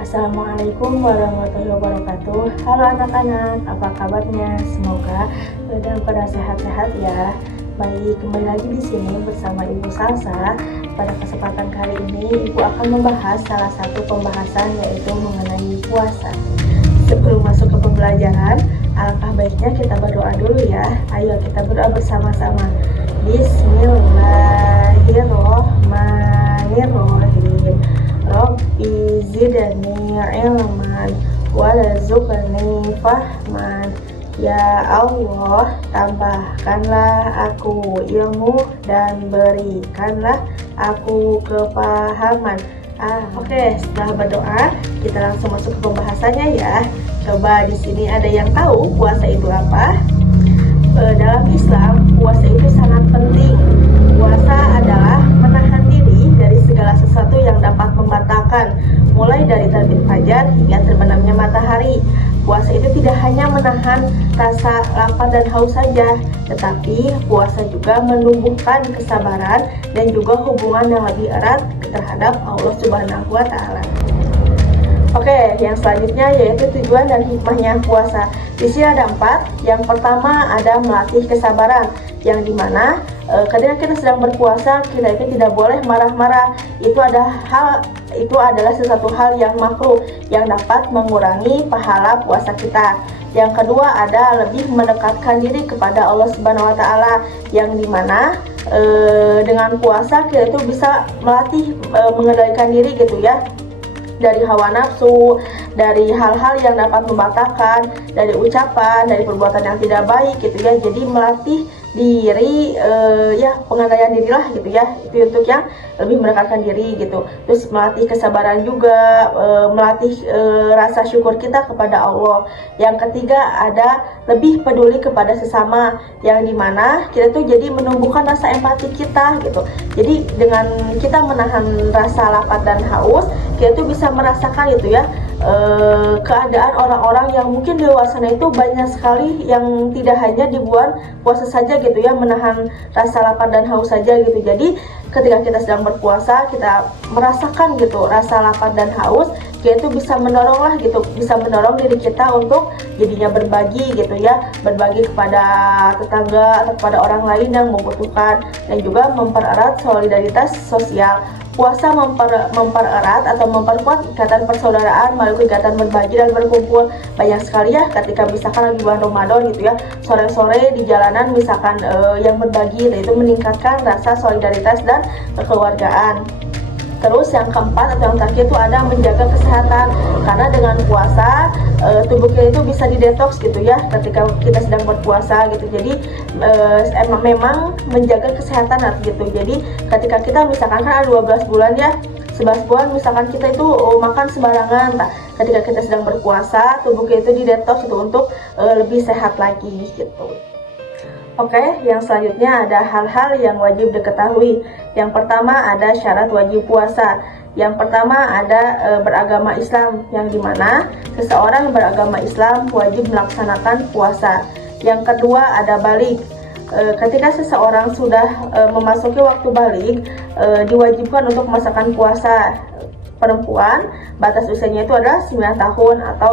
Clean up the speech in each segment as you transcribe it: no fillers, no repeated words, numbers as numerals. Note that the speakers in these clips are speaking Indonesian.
Assalamualaikum warahmatullahi wabarakatuh. Halo anak-anak, apa kabarnya? Semoga dalam keadaan sehat-sehat ya. Baik, kembali lagi di sini bersama Ibu Salsa. Pada kesempatan kali ini, Ibu akan membahas salah satu pembahasan yaitu mengenai puasa. Sebelum masuk ke pembelajaran, alangkah baiknya kita berdoa dulu ya. Ayo kita berdoa bersama-sama. Bismillahirrahmanirrahim. Rabbi zidni ilman warzuqni fahman. Ya Allah, tambahkanlah aku ilmu dan berikanlah aku kepahaman. Oke, setelah berdoa, kita langsung masuk ke pembahasannya ya. Coba di sini ada yang tahu puasa itu apa? Dalam Islam, puasa itu sangat penting. Puasa adalah menahan diri dari segala sesuatu yang dapat membatalkan, mulai dari terbit fajar hingga terbenamnya matahari. Puasa itu tidak hanya menahan rasa lapar dan haus saja, tetapi puasa juga menumbuhkan kesabaran dan juga hubungan yang lebih erat terhadap Allah Subhanahu wa Ta'ala. Oke, yang selanjutnya yaitu tujuan dan hikmahnya puasa. Di sini ada 4. Yang pertama ada melatih kesabaran, yang dimana ketika kita sedang berpuasa kita itu tidak boleh marah-marah. Itu adalah sesuatu hal yang makruh yang dapat mengurangi pahala puasa kita. Yang kedua ada lebih mendekatkan diri kepada Allah Subhanahu wa Ta'ala, yang dimana dengan puasa kita itu bisa melatih mengendalikan diri gitu ya, dari hawa nafsu, dari hal-hal yang dapat membatalkan, dari ucapan, dari perbuatan yang tidak baik gitu ya. Jadi melatih diri, pengendalian diri lah gitu ya, itu untuk yang lebih mendekatkan diri gitu. Terus melatih kesabaran juga, melatih rasa syukur kita kepada Allah. Yang ketiga ada lebih peduli kepada sesama, yang dimana kita tuh jadi menumbuhkan rasa empati kita gitu. Jadi dengan kita menahan rasa lapar dan haus, kita tuh bisa merasakan itu ya, keadaan orang-orang yang mungkin di luar sana itu banyak sekali yang tidak hanya di bulan puasa saja gitu ya, menahan rasa lapar dan haus saja gitu. Jadi ketika kita sedang berpuasa, kita merasakan gitu rasa lapar dan haus, kita itu bisa mendorong lah gitu, bisa mendorong diri kita untuk jadinya berbagi gitu ya, berbagi kepada tetangga atau kepada orang lain yang membutuhkan, dan juga mempererat solidaritas sosial. Puasa mempererat atau memperkuat ikatan persaudaraan melalui kegiatan berbagi dan berkumpul. Banyak sekali ya ketika misalkan lagi bulan Ramadan gitu ya, sore-sore di jalanan misalkan yang berbagi, itu meningkatkan rasa solidaritas dan kekeluargaan. Terus yang keempat atau yang terakhir itu ada menjaga kesehatan, karena dengan puasa tubuh kita itu bisa didetoks gitu ya ketika kita sedang berpuasa gitu. Jadi memang menjaga kesehatan gitu. Jadi ketika kita misalkan kan ada 12 bulan ya, 11 bulan misalkan kita itu makan sembarangan. Nah, ketika kita sedang berpuasa, tubuh kita itu didetoks itu untuk lebih sehat lagi gitu. Oke, yang selanjutnya ada hal-hal yang wajib diketahui. Yang pertama ada syarat wajib puasa. Yang pertama ada beragama Islam, yang dimana seseorang beragama Islam wajib melaksanakan puasa. Yang kedua ada balik. Ketika seseorang sudah memasuki waktu balik, diwajibkan untuk melaksanakan puasa. Perempuan batas usianya itu adalah 9 tahun, atau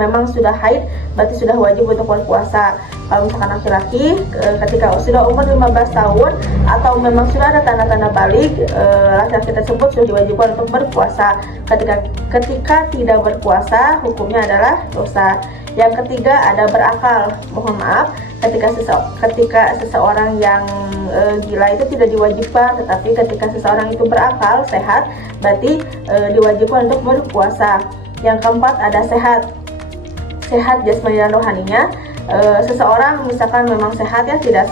memang sudah haid berarti sudah wajib untuk berpuasa. Kalau misalkan laki-laki ketika sudah umur 15 tahun atau memang sudah ada tanda-tanda balik, laki-laki tersebut sudah diwajibkan untuk berpuasa. Ketika tidak berpuasa, hukumnya adalah dosa. Yang ketiga ada berakal. Mohon maaf, ketika seseorang yang gila itu tidak diwajibkan, tetapi ketika seseorang itu berakal, sehat, berarti diwajibkan untuk berpuasa. Yang keempat ada sehat jasmani dan rohaninya. Seseorang misalkan memang sehat ya, tidak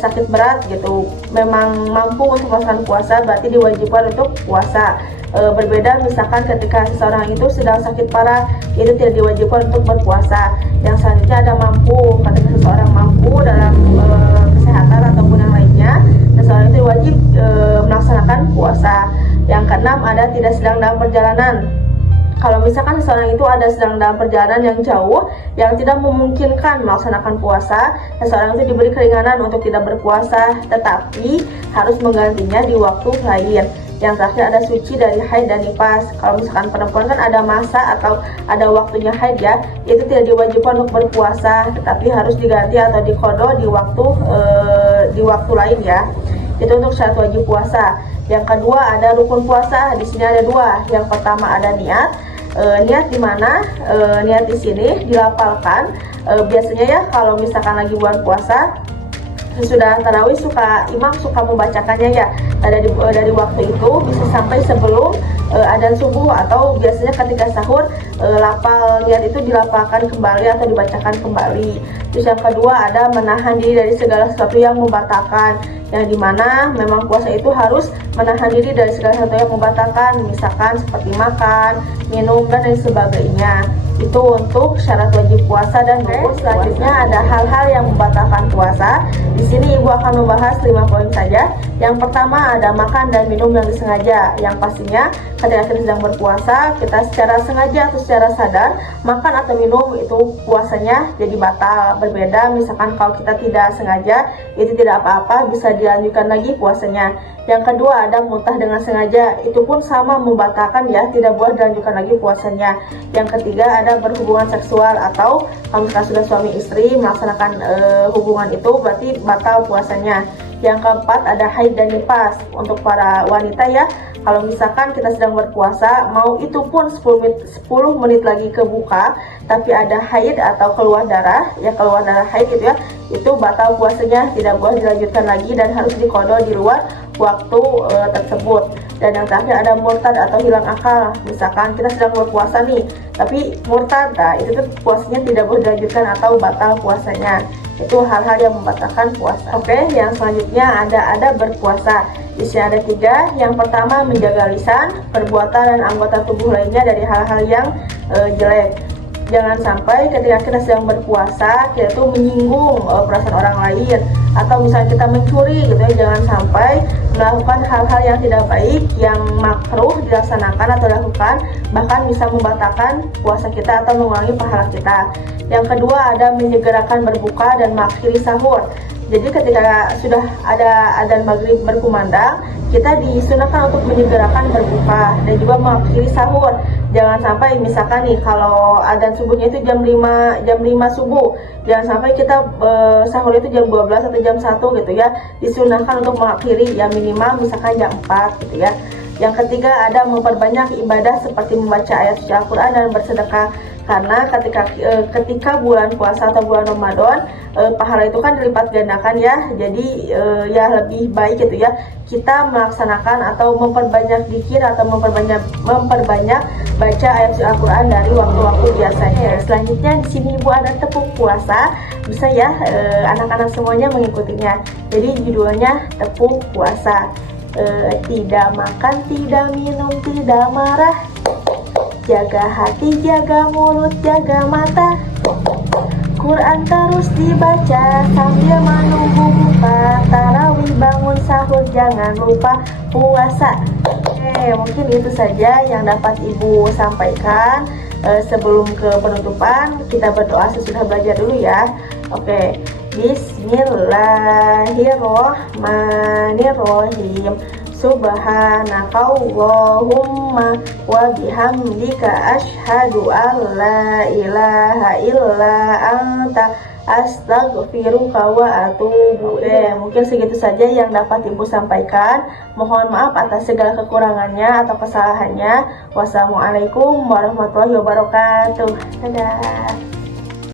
sakit berat gitu, memang mampu untuk melaksanakan puasa, berarti diwajibkan untuk puasa. Berbeda misalkan ketika seseorang itu sedang sakit parah, itu tidak diwajibkan untuk berpuasa. Yang selanjutnya ada mampu. Ketika seseorang mampu dalam kesehatan ataupun yang lainnya, seseorang itu wajib melaksanakan puasa. Yang keenam ada tidak sedang dalam perjalanan. Kalau misalkan seseorang itu sedang dalam perjalanan yang jauh yang tidak memungkinkan melaksanakan puasa, seseorang itu diberi keringanan untuk tidak berpuasa, tetapi harus menggantinya di waktu lain. Yang terakhir ada suci dari haid dan nifas. Kalau misalkan perempuan kan ada masa atau ada waktunya haid ya, itu tidak diwajibkan untuk berpuasa, tetapi harus diganti atau diqadha di waktu lain ya. Itu untuk syarat wajib puasa. Yang kedua ada rukun puasa. Di sini ada dua. Yang pertama ada niat. Niat di mana? Niat di sini dilafalkan. Biasanya ya kalau misalkan lagi bulan puasa, sesudah tarawih imam suka membacakannya ya, dari waktu itu bisa sampai sebelum adzan subuh, atau biasanya ketika sahur lafal niat itu dilafalkan kembali atau dibacakan kembali. Terus yang kedua ada menahan diri dari segala sesuatu yang membatalkan, yang dimana memang puasa itu harus menahan diri dari segala sesuatu yang membatalkan, misalkan seperti makan, minum, dan lain sebagainya. Itu untuk syarat wajib puasa dan rukun. Selanjutnya ada hal-hal yang membatalkan puasa. Di sini ibu akan membahas 5 poin saja. Yang pertama ada makan dan minum yang disengaja. Yang pastinya ketika kita sedang berpuasa, kita secara sengaja atau secara sadar makan atau minum, itu puasanya jadi batal. Berbeda misalkan kalau kita tidak sengaja, itu tidak apa-apa, bisa dilanjutkan lagi puasanya. Yang kedua ada muntah dengan sengaja, itu pun sama membatalkan ya, tidak boleh dilanjutkan lagi puasanya. Yang ketiga ada berhubungan seksual, atau kalau misalkan sudah suami istri melaksanakan hubungan itu berarti batal puasanya. Yang keempat ada haid dan nifas. Untuk para wanita ya, kalau misalkan kita sedang berpuasa, mau itu pun 10 menit lagi ke buka, tapi ada haid atau keluar darah haid gitu ya, itu batal puasanya, tidak boleh dilanjutkan lagi dan harus diqadha di luar waktu tersebut. Dan yang terakhir ada murtad atau hilang akal. Misalkan kita sedang berpuasa nih, tapi murtad, nah itu tuh puasanya tidak boleh dilanjutkan atau batal puasanya. Itu hal-hal yang membatalkan puasa. Oke, yang selanjutnya ada berpuasa. Di sini ada 3. Yang pertama menjaga lisan, perbuatan, dan anggota tubuh lainnya dari hal-hal yang jelek. Jangan sampai ketika kita sedang berpuasa kita tuh menyinggung perasaan orang lain, atau misalnya kita mencuri gitu ya. Jangan sampai melakukan hal-hal yang tidak baik, yang makruh dilaksanakan atau dilakukan, bahkan bisa membatalkan puasa kita atau mengurangi pahala kita. Yang kedua ada menyegerakan berbuka dan mengakhiri sahur. Jadi ketika sudah ada adzan maghrib berkumandang, kita disunahkan untuk menyegerakan berbuka dan juga mengakhiri sahur. Jangan sampai misalkan nih kalau adzan subuhnya itu jam 5 subuh, jangan sampai kita sahur itu jam 12 atau jam 1 gitu ya. Disunahkan untuk mengakhiri ya minimal misalkan jam 4 gitu ya. Yang ketiga ada memperbanyak ibadah seperti membaca ayat suci Al-Quran dan bersedekah. Karena ketika bulan puasa atau bulan Ramadan, pahala itu kan dilipat gandakan ya. Jadi ya lebih baik gitu ya kita melaksanakan atau memperbanyak zikir atau memperbanyak baca ayat suci Al-Quran dari waktu-waktu biasanya. Selanjutnya di sini ibu ada tepuk puasa, bisa ya anak-anak semuanya mengikutinya. Jadi judulnya tepuk puasa. Tidak makan, tidak minum, tidak marah, jaga hati, jaga mulut, jaga mata, Quran terus dibaca sambil menunggu buka, tarawih bangun sahur jangan lupa puasa. Oke, mungkin itu saja yang dapat ibu sampaikan. Sebelum ke penutupan, kita berdoa sesudah belajar dulu ya. Oke, Bismillahirrohmanirrohim. Subhanakallahumma wa bihamdika asyhadu an la ilaha illa anta astaghfiruka wa atubu ilaik. Mungkin segitu saja yang dapat ibu sampaikan. Mohon maaf atas segala kekurangannya atau kesalahannya. Wassalamualaikum warahmatullahi wabarakatuh. Dadah.